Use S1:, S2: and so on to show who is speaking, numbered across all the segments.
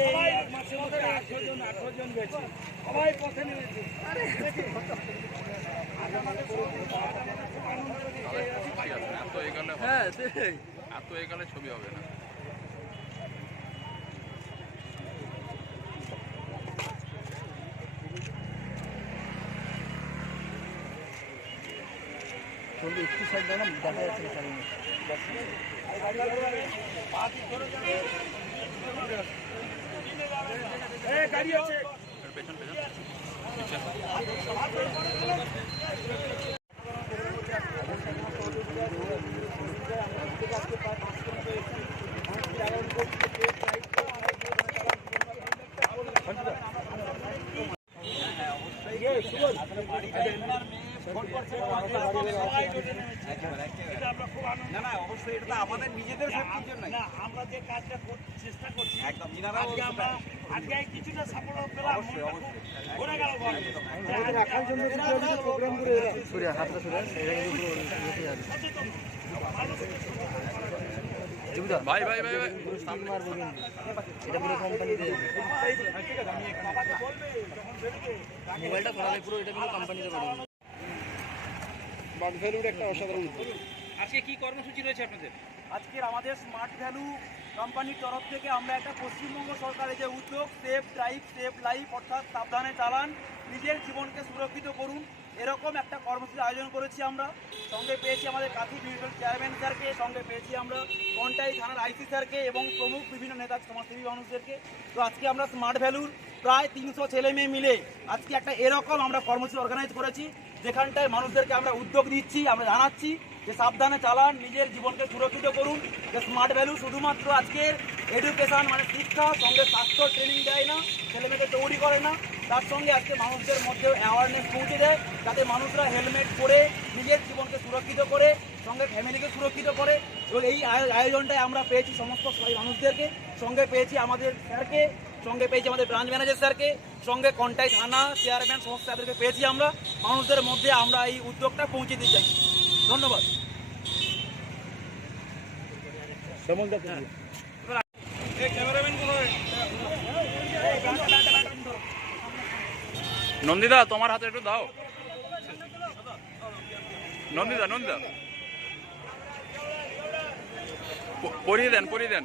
S1: আঠারো জন আঠারো জন গেছে সবাই পথে নেমেছে
S2: ঠিক আছে এত এগালে
S3: হ্যাঁ
S2: এত এগালে ছবি হবে না।
S3: চলবে একটু সাইড দাও দেখা যাচ্ছে
S2: পেছন পেছন
S1: না না অবশ্যই এটা আমাদের নিজেদের শক্তির জন্য আমরা যে কাজটা চেষ্টা করছি একদম আজকে আমরা আজকে কিছুটা সাফল্য পেলাম অবশ্যই অবশ্যই। ঘুরে গেল প্রোগ্রাম করে
S3: সরে হাতটা সরে এটা কিন্তু পুরো বসে যাবে জীবিতা
S2: ভাই ভাই ভাই ভাই।
S3: সামনে মারবো কিন্তু। এটা পুরো কোম্পানি মোবাইলটা করালে পুরো এটা কিন্তু কোম্পানিতে পড়বে
S4: আজকে কি কর্মসূচি রয়েছে আপনাদের?
S1: আজকের আমাদের স্মার্ট ভ্যালু কোম্পানির তরফ থেকে আমরা একটা পশ্চিমবঙ্গ সরকারের যে উদ্যোগ সেফ ড্রাইভ সেফ লাইফ অর্থাৎ সাবধানে চালান নিজের জীবনকে সুরক্ষিত করুন এরকম একটা কর্মসূচি আয়োজন করেছি আমরা। সঙ্গে পেয়েছি আমাদের কাথি মিউনিসিপ্যাল চেয়ারম্যান স্যারকে সঙ্গে পেয়েছি আমরা কন্টাই থানার আইসি স্যারকে এবং প্রমুখ বিভিন্ন নেতা সমাজসেবী মানুষদেরকে। তো আজকে আমরা স্মার্ট ভ্যালুর প্রায় তিনশো ছেলে মেয়ে মিলে আজকে একটা এরকম আমরা কর্মসূচি অর্গানাইজ করেছি। যেখানটায় মানুষদেরকে আমরা উদ্যোগ দিচ্ছি, আমরা জানাচ্ছি যে সাবধানে চালান, নিজের জীবনকে সুরক্ষিত করুন। যে স্মার্ট ভ্যালু শুধুমাত্র আজকের এডুকেশান মানে শিক্ষা, সঙ্গে স্বাস্থ্য ট্রেনিং দেয় না, ছেলেমেয়েকে তৈরি করে না। তার সঙ্গে আজকে মানুষদের মধ্যে অ্যাওয়ারনেস পৌঁছে দেয়, যাতে মানুষরা হেলমেট পরে নিজের জীবনকে সুরক্ষিত করে, সঙ্গে ফ্যামিলিকে সুরক্ষিত করে। এবং এই আয়- আয়োজনটায় আমরা পেয়েছি সমস্ত মানুষদেরকে। সঙ্গে পেয়েছি আমাদের স্যারকে, সঙ্গে পেয়েছি আমাদের ব্রাঞ্চ ম্যানেজার স্যারকে। সঙ্গে কন্টাক্ট থানা চেয়ারম্যান সমস্ত স্যারদেরকে পেয়েছি আমরা। মানুষদের মধ্যে আমরা এই উদ্যোগটা পৌঁছে দিতে চাই। ধন্যবাদ।
S2: নন্দিদা তোমার হাতে একটু দাও। নন্দিদা নন্দিদা। পরিয়ে দেন পরিয়ে দেন।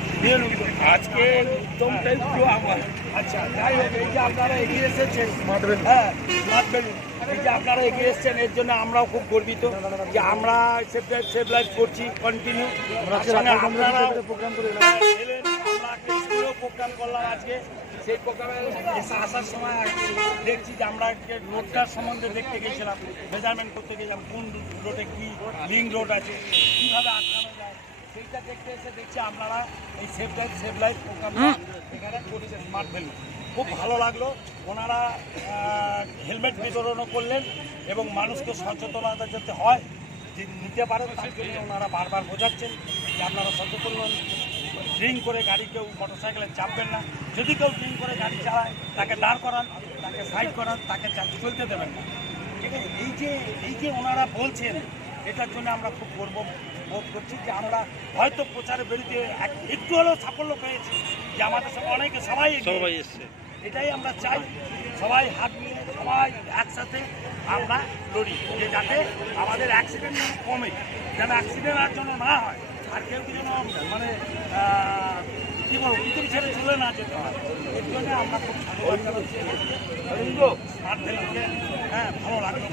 S1: আজকে উত্তমটাই পুরো আমার। আচ্ছা যাই হোক এই যে আপনারা এগিয়ে এসেছেন হ্যাঁ এই যে আপনারা এগিয়ে এসেছেন এর জন্য আমরাও খুব গর্বিত যে আমরা সেফ লাইফ করছি কন্টিনিউ আপনারা প্রোগ্রাম করে প্রোগ্রাম করলাম আজকে। সেই প্রোগ্রামে আসার সময় দেখছি যে আমরা রোডটার সম্বন্ধে দেখতে গেছিলাম মেজারমেন্ট করতে গেছিলাম কোন রোডে কি লিঙ্ক রোড আছে কীভাবে আটকানো যায়। সেইটা দেখতে এসে দেখছি আপনারা এই সেফ লাইফ সেফ লাইফ প্রোগ্রামটা এখানে করছে স্মার্ট ভ্যালু খুব ভালো লাগল। ওনারা হেলমেট বিতরণও করলেন এবং মানুষকে সচেতনতা যাতে হয় যে নিতে পারে তার জন্য ওনারা বারবার বোঝাচ্ছেন যে আপনারা সচেতন হন। ড্রিঙ্ক করে গাড়ি কেউ মোটর সাইকেলে চাপবেন না। যদি কেউ ড্রিঙ্ক করে গাড়ি চালায় তাকে দাঁড় করান তাকে সাইড করান তাকে চা- চলতে দেবেন না। ঠিক আছে? এই যে এই যে ওনারা বলছেন এটার জন্য আমরা খুব গর্ব বোধ করছি যে আমরা হয়তো প্রচারে বেরোতে এক- একটু হলেও সাফল্য পেয়েছি যে আমাদের সঙ্গে অনেকে সবাই সবাই এসছে। এটাই আমরা চাই সবাই হাত মিলে সবাই একসাথে আমরা লড়ি যে যাতে আমাদের অ্যাক্সিডেন্ট কমে যেন অ্যাক্সিডেন্ট আর জন্য না হয় আর কেউ কি যেন মানে আহ, কি বলব পৃথিবী ছেড়ে চলে না যেতে হয়। এর জন্য আমরা খুব স্মার্ট হ্যাঁ ভালো লাগল।